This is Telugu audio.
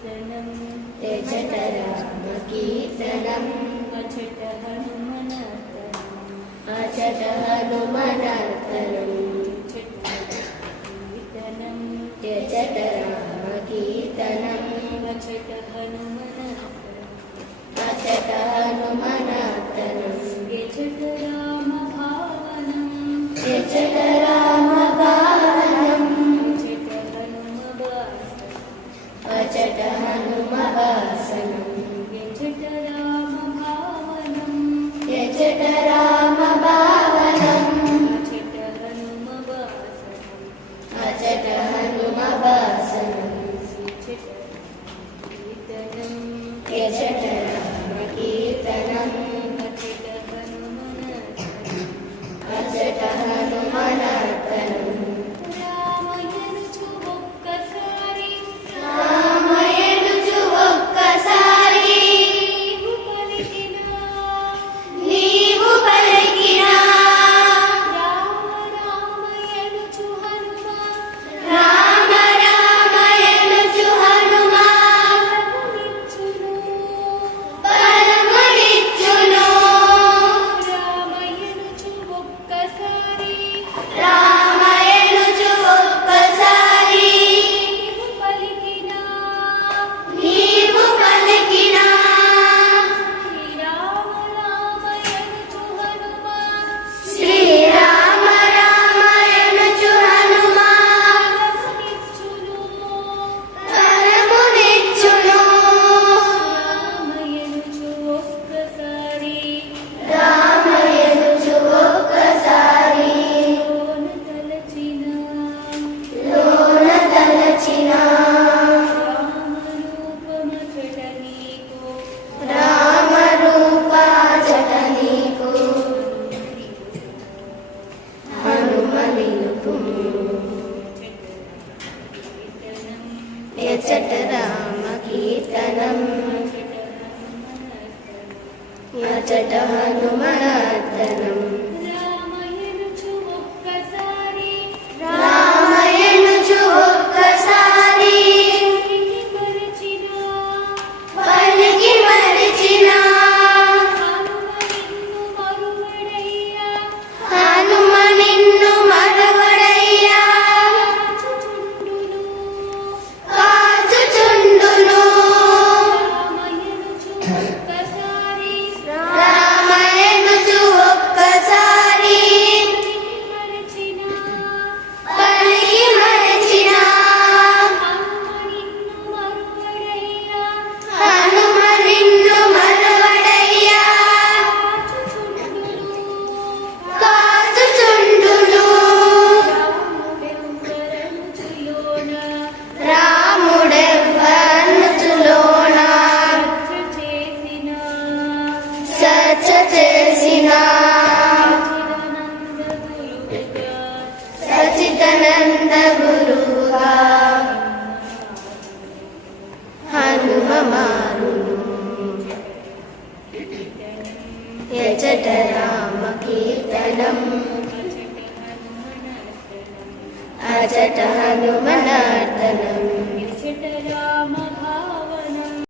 त्यजत रामकीर्तनम् अचट हनुमनर्तनम् त्यजत रामकीर्तनम् अचट हनुमनर्तनम् त्यजत रामभावनम् अचट हनुमवासनम् त्यजत रामभावनम् अचट हनुमवासनम् त्यजत रामकीर्तनम् अचट हनुमनर्तनम् त्यजत रामकीर्तनम् अचट हनुमनर्तनम् రామయనుచు ఒక్కసారి పలికి మరచిన హనుమ నిన్ను మరువడయ్యా కాచుచుండును రామయనుచు ఒక్కసారి పలికి మరచిన హనుమ నిన్ను మరువడయ్యా కాచుచుండును రాముడెవ్వనుచులోన సచ్చ చేసిన సచిదానంద గురుగా హనుమ మారును त्यजत रामकीर्तनम् अचट हनुमनर्तनम्